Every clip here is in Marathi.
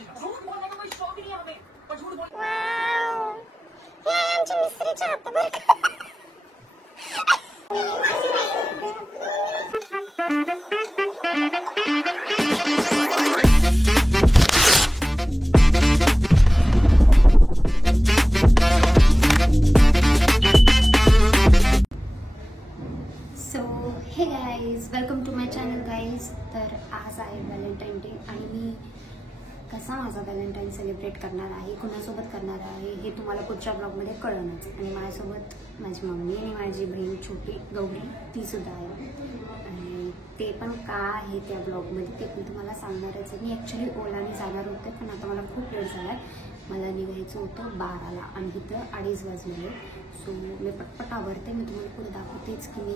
हे guys, welcome to my channel guys. तर आज आहे व्हॅलेंटाईन डे आणि मी कसा माझा व्हॅलेंटाईन सेलिब्रेट करणार आहे, कुणासोबत करणार आहे हे तुम्हाला पुढच्या ब्लॉगमध्ये कळवणारच. आणि माझ्यासोबत माझी मम्मी आणि माझी बहीण छोटी गौरी ती सुद्धा आहे. आणि ते पण का आहे त्या ब्लॉगमध्ये ते पण तुम्हाला सांगणारच आहे. मी ॲक्च्युली ओलाने जाणार होते, पण आता मला खूप लेट झाला आहे. मला निघायचं होतं 12ला आणि इथं 2:30 वाजले. सो मी पटपट आवरते. मी तुम्हाला पुढे दाखवतेच की मी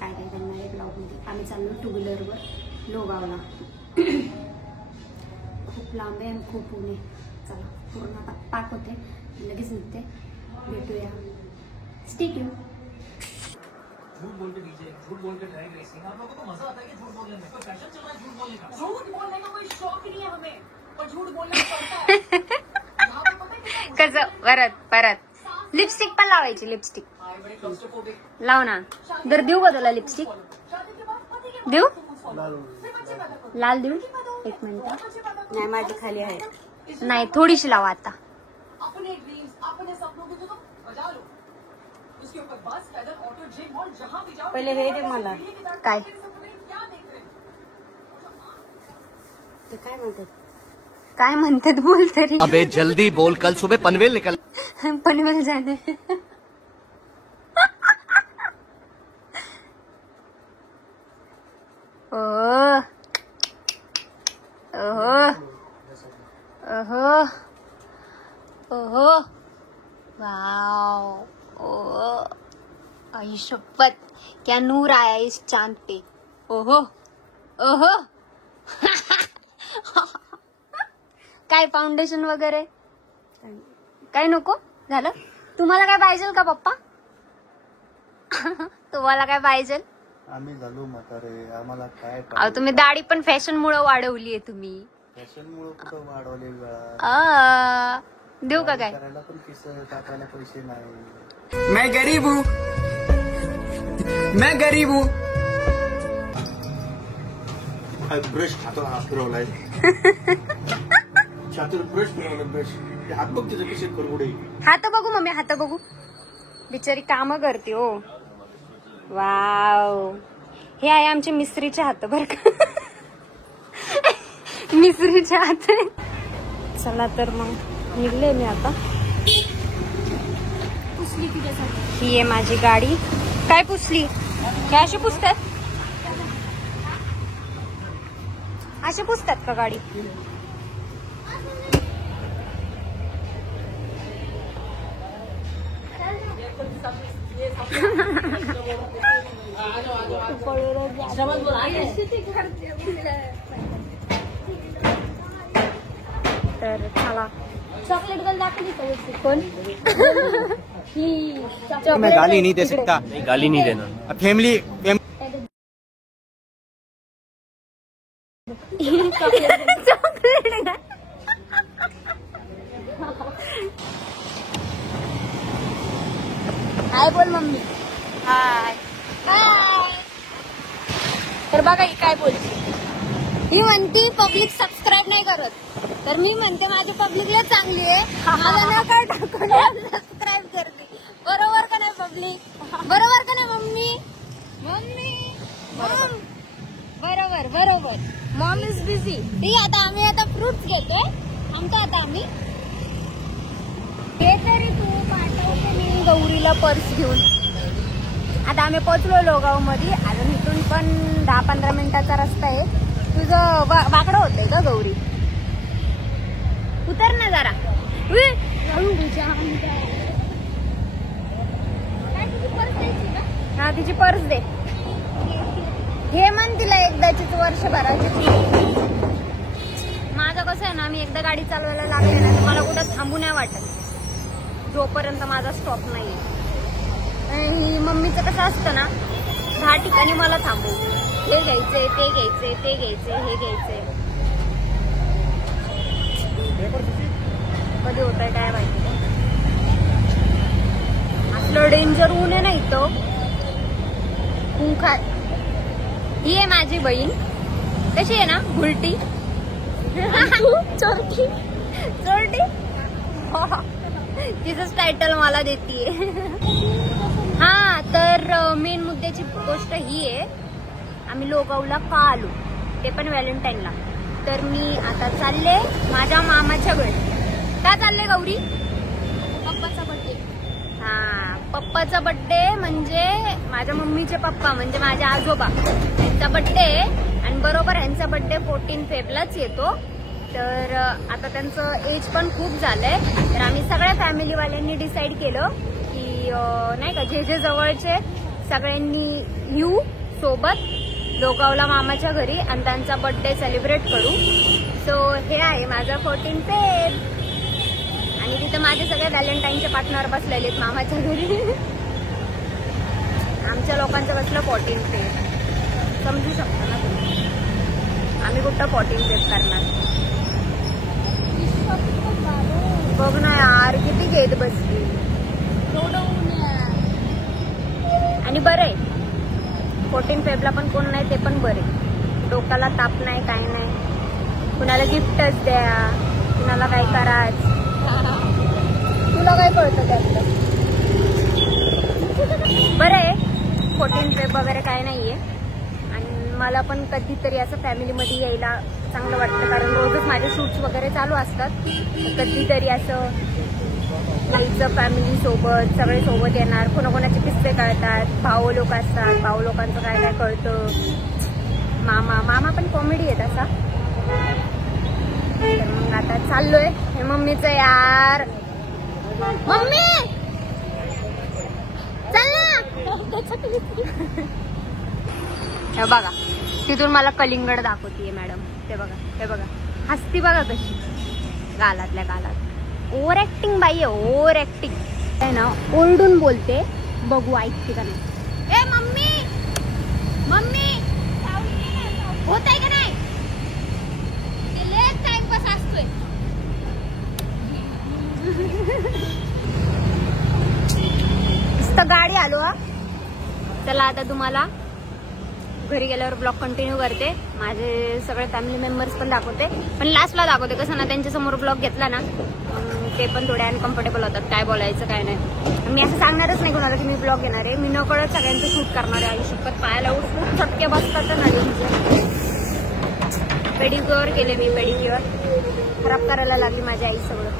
काय काय करणार आहे ब्लॉगमध्ये. आम्ही चाललो 2 व्हीलरवर लोगावला. खूप लांब आहे आणि खूप ऊन आहे. चला पूर्ण आता पॅक होते, लगेच निघते. भेटूया. Stay tune. झूठ बोल के डीजे, झूठ बोल के ड्राइव रेसिंग, आप लोगों को मजा आता है कि झूठ बोलने में? कोई फैशन चल रहा है झूठ बोलने का? झूठ बोलने का कोई शौक नहीं है हमें, पर झूठ बोलना पड़ता है. यहाँ पे पता है कितना कसं परत लिपस्टिक पण लावायची. लिपस्टिक लाव ना. दर देऊ का तुला लिपस्टिक? देऊ? लाल देऊ? एक मिनिट. नाही माझी खाली आहे. नाही थोडीशी लावा आता. अपने ड्रीम्स, अपने सपनों को तो बजा लो. उसके ऊपर बस, पैदल, ऑटो, जिम, मॉल, जहाँ भी जाओ. पहिले हे दे मला. काय क्या देख रहे हैं? ते काय म्हणतात? काय म्हणतात बोल तरी. अबे जल्दी बोल, कल सुबह पनवेल निकल. पनवेल जाणे. ओह ओहो ओहो ओहो वाओ. ओह आई शपथ, क्या नूर आया इस चांद पे. ओहो ओहो. काय फाउंडेशन वगैरे काय नको झालं? तुम्हाला काय पाहिजे का पप्पा? तुम्हाला काय पाहिजे? आम्ही झालो म्हातारे, आम्हाला काय अहो तुम्ही दाढी पण फॅशन मुळे वाढवली आहे तुम्ही. फॅशन मुळे कुठं वाढवले गळा? देऊ का काय? करायला पण किस टाकायला पैसे नाही. मैं गरीब हूँ, मैं गरीब हूँ. ब्रश हातात हात फिरवलाय. छातीवर ब्रश फिरवला. ब्रश हात बघ तिथे कसे करगुडे. हात बघू मम्मी, हात बघू. बिचारी काम करते हो. वाव, हे आहे आमचे मिस्त्रीचे हात बर का. मिस्त्रीचे हात. चला तर मग निघले मी आता. पुसली तुझ्यासाठी. ही आहे माझी गाडी. काय पुसली? हे असे पुसतात? असे पुसतात का गाडी? तर चला. चॉकलेट गर्ल दाखवली कोण? मैं गाली नहीं दे सकता. गाली नहीं देना. Family chocolate. हाय बोल मम्मी. हाय हाय. तर बघा ही काय बोलते. ही म्हणते पब्लिक सबस्क्राईब नाही करत. तर मी म्हणते माझी पब्लिकला चांगली आहे, मला न काय टाकून सबस्क्राईब करते. बरोबर का नाही पब्लिक? बरोबर का नाही मम्मी? मम्मी बरोबर बरोबर. Maugham is busy. ठीक आहे, आता आम्ही फ्रुट्स घेतो. थांबतो आता आम्ही. हे तरी तू पाठवते मी गौरीला पर्स घेऊन. आता आम्ही पोहोचलो लोगाव मध्ये. अजून इथून पण 10-15 मिनिटाचा रस्ता आहे. तुझं वाकडं होतंय का गौरी? उतर ना जरा. हा तिची पर्स दे. हे म्हण तिला एकदाचीच वर्षभराची. माझं कसं आहे ना, मी एकदा गाडी चालवायला लागले ना तर मला कुठं थांबू नाही वाटत जोपर्यंत माझा स्टॉप नाही. आणि मम्मीचं कसं असतं ना, 10 ठिकाणी मला थांबू. हे घ्यायचंय, ते घ्यायचंय, ते घ्यायचंय, हे घ्यायचंय. भयंकर ऊन आहे ना इथं. ही आहे माझी बहीण. कशी आहे ना भुलटी. चोरटी चोरटी. तिचंच टायटल मला देतीये. हा तर मेन मुद्द्याची गोष्ट ही आहे, आम्ही लोगावला का आलो ते पण व्हॅलेंटाईनला. तर मी आता चालले माझ्या मामाच्या घरी. का चालले गौरी? पप्पाचा बर्थडे. हा पप्पाचा बर्थडे म्हणजे माझ्या मम्मीचे पप्पा म्हणजे माझे आजोबा यांचा बर्थडे. आणि बरोबर यांचा बर्थडे 14 फेब्रुवारीलाच येतो. तर आता त्यांचं एज पण खूप झालंय. तर आम्ही सगळ्या फॅमिलीवाल्यांनी डिसाईड केलं की नाही का जे जवळचे सगळ्यांनी येऊ सोबत लोगावला मामाच्या घरी आणि त्यांचा बर्थडे सेलिब्रेट करू. सो हे आहे माझं 14 फेब. आणि तिथं माझे सगळे व्हॅलेंटाईनचे पार्टनर बसलेले आहेत मामाच्या घरी. आमच्या लोकांचं बसलं 14 फेब. समजू शकता ना तुम्ही, आम्ही कुठं 14 फेब करणार. बघ ना यार किती घेत बसली. आणि बरं आहे 14 फेबला पण कोण नाही ते पण बरे. डोक्याला ताप नाही काय नाही. कुणाला गिफ्टच द्या, कुणाला काय कराच. तुला काय कळतं त्यातलं? बरं आहे 14 फेब वगैरे काय नाहीये. आणि मला पण कधीतरी असं फॅमिलीमध्ये यायला चांगलं वाटतं, कारण रोजच माझे शूट्स वगैरे चालू असतात. कधीतरी असं जायचं फॅमिली सोबत, सगळे सोबत येणार. कोणाकोणाचे किस्से कळतात. भाऊ लोक असतात, भाऊ लोकांचं काय काय कळतं. मामा पण कॉमेडी आहे तसा. तर मग आता चाललोय. हे मम्मीचं यार. मम्मी चल ना. हे बघा तिथून मला कलिंगड दाखवतीये मॅडम. ते बघा हे बघा हसती बघा कशी गालातल्या गालात. ओव्हर ऍक्टिंग बाई आहे, ओव्हर ऍक्टिंग आहे ना. ओरडून बोलते, बघू ऐकते का नाही. ए मम्मी मम्मी होत आहे का नाही? टाइमपास असतोय. गाडी आलो हा. चला आता तुम्हाला घरी गेल्यावर ब्लॉग कंटिन्यू करते. माझे सगळे फॅमिली मेंबर्स पण दाखवते, पण लास्टला दाखवते. कसं ना त्यांच्या समोर ब्लॉग घेतला ना ते पण थोडे अनकम्फर्टेबल होतात. काय बोलायचं काय नाही. मी असं सांगणारच नाही कोणाला की मी ब्लॉग घेणार आहे. मी नकळत सगळ्यांचं शूट करणार आहे. आयुष्यात पायाला उठून चटके बसतात ना. पेडिक्युअर केले मी. पेडिक्युअर खराब करायला लागली माझी आई सगळं.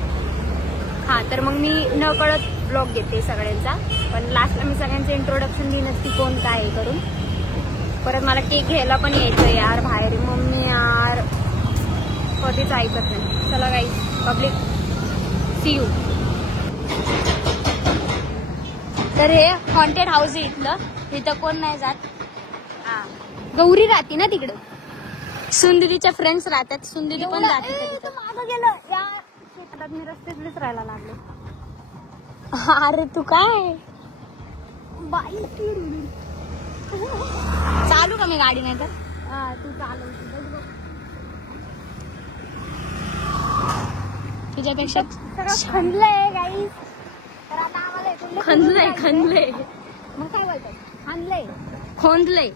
हा तर मग मी नकळत ब्लॉग घेते सगळ्यांचा. पण लास्टला मी सगळ्यांचं इंट्रोडक्शन देईनच की कोण काय करून. परत मला केक घ्यायला पण यायचं यार बाहेर. मम्मी यार कधीच ऐकत नाही. चला गाईस पब्लिक सी यू. तर हे हॉन्टेड हाऊस आहे इथलं. इथं कोण नाही जात. हा गौरी राहते ना तिकडं. सुंदरीच्या फ्रेंड्स राहतात. सुंदरी पण जाते. मागं गेलं यार. शेतात मी रस्त्यातच राहायला लागले. अरे तू काय बाई चालू का मी गाडी? नाही तर तू चालव. तुझ्यापेक्षा सगळं खणलंय गाईस. तर आता आम्हाला खणलंय मग काय बोलतात? खोंदलंय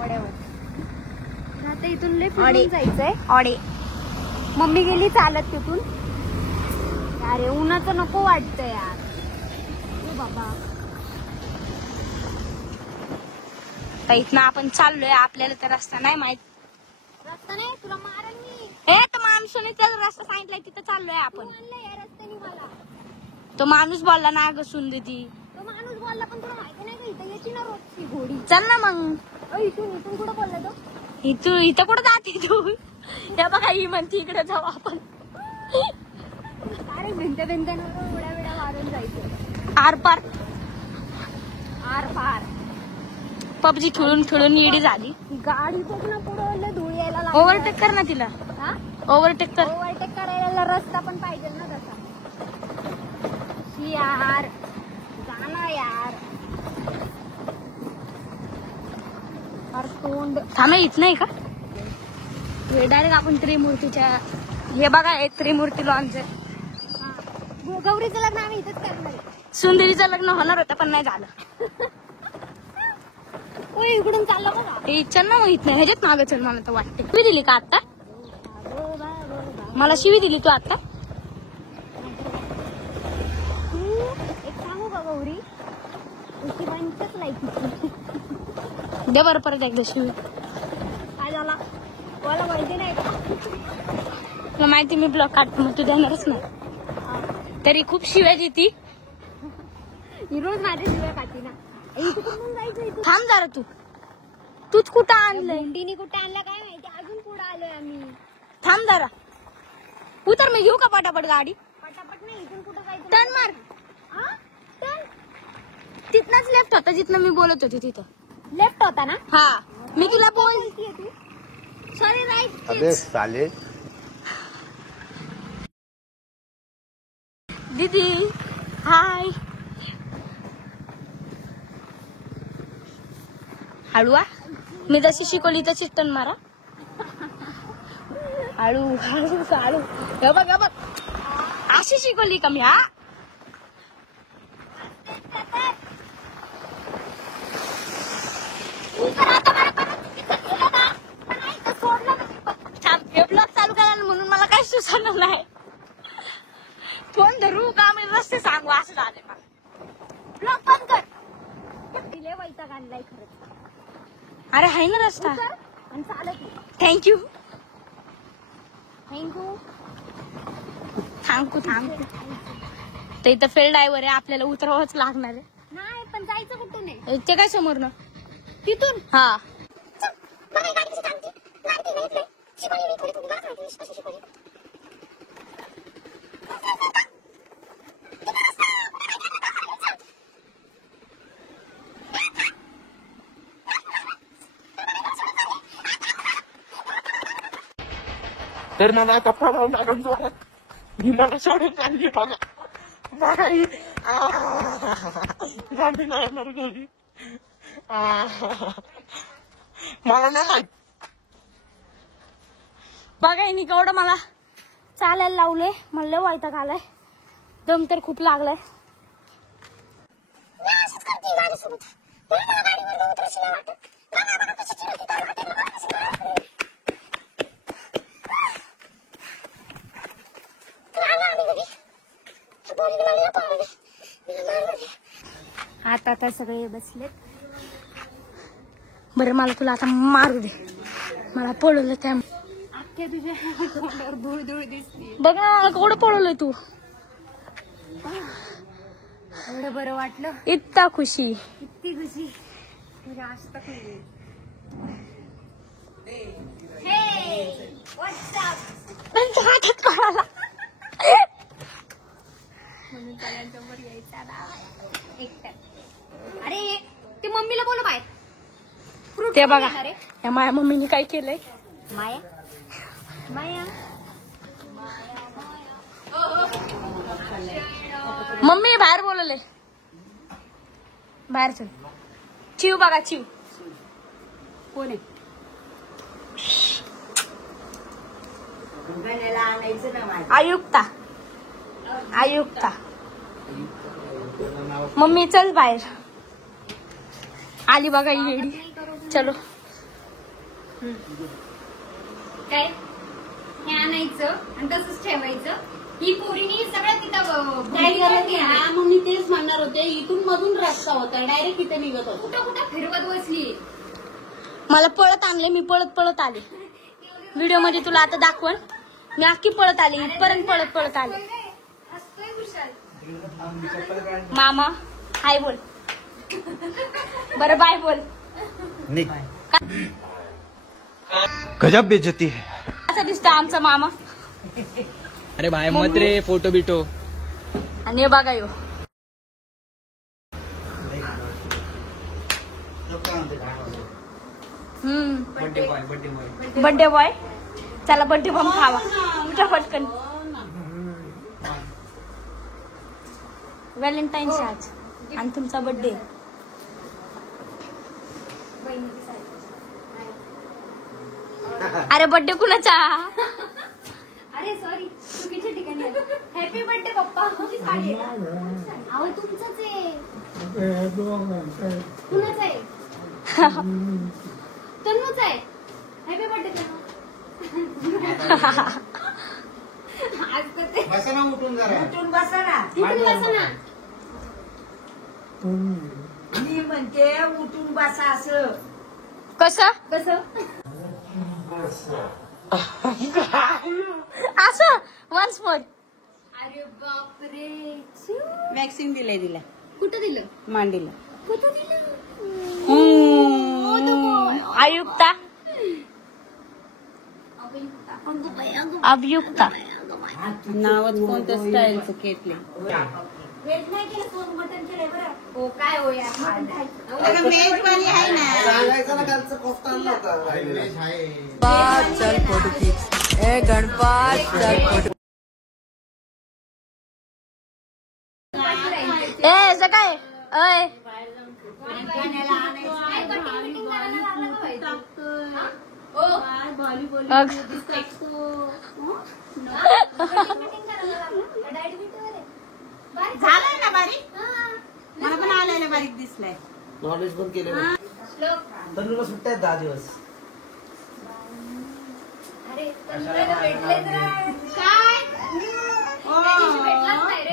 वड्यावर. आता इथून लय पुढे जायचंय. ऑडे मम्मी गेली चालत तिथून. अरे उन्हाचं नको वाटतं यार. बाबा इथनं आपण चाललोय. आपल्याला तर रस्ता नाही माहित. रस्ता नाही तुला मारेल मी. हे तर माणसाने तर रस्ता सांगितलाय तिथं चाललोय आपण. या रस्त्याने मला तो माणूस बोलला ना ग सुंदरी. तो माणूस बोलला पण तुला माहिती नाही का इथं येते ना रोजची घोडी. चल ना मग. इथून कुठं बोलला तो? इथं कुठं जाते तू? हे बघा ही म्हणते इकडे जाऊ आपण. अरे भिंत उड्या विड्या मारून जायचं. आर पार पबजी खेळून येडी झाली. गाडी बघ ना पुढे धूळ यायला लागली. ओव्हरटेक कर ना तिला. ओव्हरटेक करायला रस्ता पण पाहिजे ना तसा. यार जाना यार. तोंड थांबे इथं नाही का? हे डायरेक्ट आपण त्रिमूर्तीच्या. हे बघा एक त्रिमूर्ती लॉन्च आहे. गौरीचं लग्न आम्ही इथंच करणार आहे. सुंदरीचं लग्न होणार होतं पण नाही झालं. ओय, इकडून चाललं बघा. हे चल ना मग इथं ह्याच्यात मागं चल. मला तर वाटते शिवी दिली का आता? मला शिवी दिली तू आता? तू एक सांगू का गौरी, शिवांचीच लायकीची. दे बरं परत एकदा शिवी. काय झाला मला माहिती नाही का? तुला माहिती मी ब्लॉक काढतो मग तू देणारच नाही. तरी खूप शिव्या देती. ही रोज माझ्या शिवाय काढते ना. इथं कुठून जायचं? इथून थांब जरा तूच कुठं आणलंय? भेंडीने कुठे आणला काय माहिती. अजून पुढे आलोय आम्ही. थांब जरा. उतर मी घेऊ का पटापट गाडी? पटापट नाही, इथून कुठं जायचं? टर्न मार. हा? टर्न? तिथनच लेफ्ट होता जिथनं मी बोलत होते तिथं. लेफ्ट होता ना? हा मी तुला बोल. बोलतीये तू? Sorry right. अबे साले. दीदी हाय. हळू आ. मी जशी शिकवली तशीच टर्न मारा. हळू हळू हळू. हे बघ हे बघ. अशी शिकवली का मी? हा हे ब्लॉग चालू करा म्हणून मला काही सुचलं नाही. फोन धरू का मी रस्ते सांगू असं झाले मला. ब्लॉग बंद कर. तिले वैताग आणलाय खरंच. अरे आहे ना रस्ता. उतर आणि चालत ये. Thank you thank you. थांबू ते इथं फेल ड्रायव्हर आहे. आपल्याला उतरावंच लागणार आहे. नाही पण जायचं कुठून आहे? ते काय समोर ना तिथून. हा. तर मला आता पडावं लागून जोरात. मी मला सोडून चालली बघा. बाई गाडी नाही येणार घरी. मला नाही माहित. बघा हिने केवढं मला चालायला लावलंय. मला लय वैताग आलाय. दम तर खूप लागलाय. आता तर सगळे बसलेत. बरं मला तुला आता मारू दे. मला पळवलं त्या अख्ख्या तुझ्या तोंडावर धूळ धूळ दिसली. बघ ना मला केवढं पळवलंय तू. एवढं बरं वाटलं. इतका खुशी. किती खुशी. म्हणजे आज तक नाही. त्यांच्या हातात पळाला. म्हणून सगळ्यांसमोर यायचा ना एकट्यात. अरे ते मम्मीला बोलू बाहेर. फ्रूट ते बघा रे या माझ्या मम्मीने काय केलंय. माया. माया मम्मी बाहेर बोलवले. बाहेर चल. चिव बघा चिव. कोण आहे? आयुक्ता. आयुक्ता. मम्मी चल बाहेर. आली बघा ही येडी. चलो. काय हे आणायचं आणि तसंच ठेवायचं. ही पोरीनी सगळं तिथं हा मग मी तेच म्हणणार होते. इथून मधून रस्ता होता डायरेक्ट इथे निघत होता. कुठं कुठं फिरवत बसली. मला पळत आणले. मी पळत पळत आले. व्हिडिओ मध्ये तुला आता दाखवण. मी अख्खी पळत आले. इथपर्यंत पळत पळत आले. हसतोय खुशाल. मामा हाय बोल. बरं बाय बोल. गजब बेइज्जती है. असा दिसतो आमचा मामा. अरे भाई मत रे फोटो बिटो. आणि हे बघा यो. Birthday boy. चला बर्थडे बॉम्ब खावा. उठा पटकन. व्हॅलेंटाईन्स आज आणि तुमचा बर्थडे. अरे बर्थडे कुणाचा? अरे सॉरी चुकीच्या ठिकाणी. हॅपी बर्थडे पप्पा. अहो तुमचंच आहे. कुणाच आहे? तन्नूच आहे. Happy birthday Tannu. आज तर ते बसा ना उठून जरा. उठून बसा ना. इकडे बसा ना. मी म्हणते उठून बसा असं. कसं कसं? असं वन्स मोर. अरे बापरे. वॅक्सिन दिलंय तिला कुठं दिलं? मांडीला. कुठं दिलं? आयुक्ता अभियुक्ता. नावच कोणतं स्टाईलचं केटले. वेट नाही केलं फोन बटन केलंय बरं. हो काय हो यार. मेजवानी आहे ना. सांगायचं ना कालचं कोफ्ता आणला होता. आहे. ए सकाळ अय झालंय ना बारीक. मला पण आलेलं बारीक दिसलंय. नॉलेज पण केलं. तन्नूला सुट्ट्या आहेत 10 दिवस.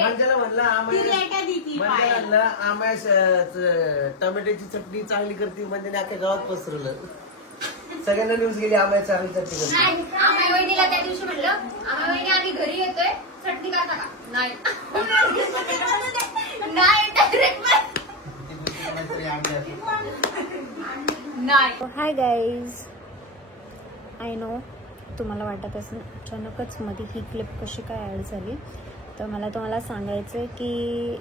मंजाला म्हणलं आम्यास टोमॅटोची चटणी चांगली करते म्हणजे अख्ख्या गावात पसरवलं. सगळ्यांना न्यूज गेली आम्हाला चांगली चटणी करते. आम्ही वहिनीला त्या दिवशी म्हणलं आम्ही वहिनी आम्ही घरी येतोय चटणी करता का? नाही. Hi guys. आय नो तुम्हाला वाटत असेल अचानकच मध्ये ही क्लिप कशी काय ॲड झाली. तर मला तुम्हाला सांगायचं आहे की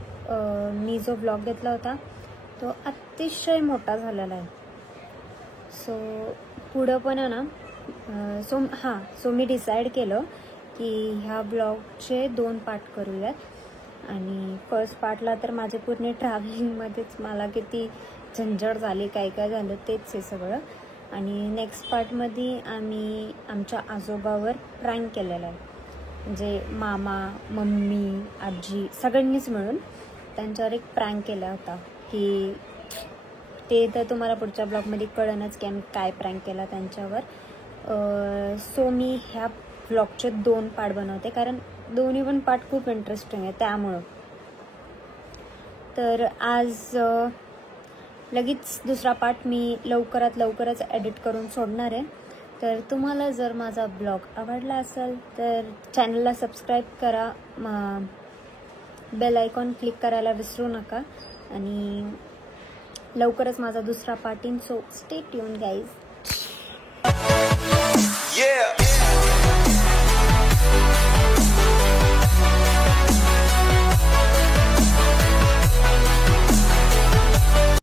मी जो ब्लॉग घेतला होता तो अतिशय मोठा झालेला आहे. सो पुढं पण आहे ना सो मी डिसाईड केलं की ह्या ब्लॉगचे 2 पार्ट करूयात. आणि फर्स्ट पार्टला तर माझे पूर्ण ट्रॅव्हलिंगमध्येच मला किती झंझट झाली काय काय झालं तेच आहे सगळं. आणि नेक्स्ट पार्टमध्ये आम्ही आमच्या आजोबावर प्रँक केलेला आहे. म्हणजे मामा मम्मी आजी सगळ्यांनीच मिळून त्यांच्यावर एक प्रँक केला होता की ते तर तुम्हाला पुढच्या ब्लॉगमध्ये कळणंच की आम्ही काय प्रँक केला त्यांच्यावर. सो मी ह्या ब्लॉगचे 2 पार्ट बनवते कारण दोन्ही पण पार्ट खूप इंटरेस्टिंग आहे त्यामुळं. तर आज लगेच दुसरा पार्ट मी लवकरच एडिट करून सोडणार आहे. तर तुम्हाला जर माझा ब्लॉग आवडला असेल तर चॅनलला सबस्क्राईब करा. बेल आयकॉन क्लिक करायला विसरू नका. आणि लवकरच माझा दुसरा पार्ट येईन. So stay tune guys.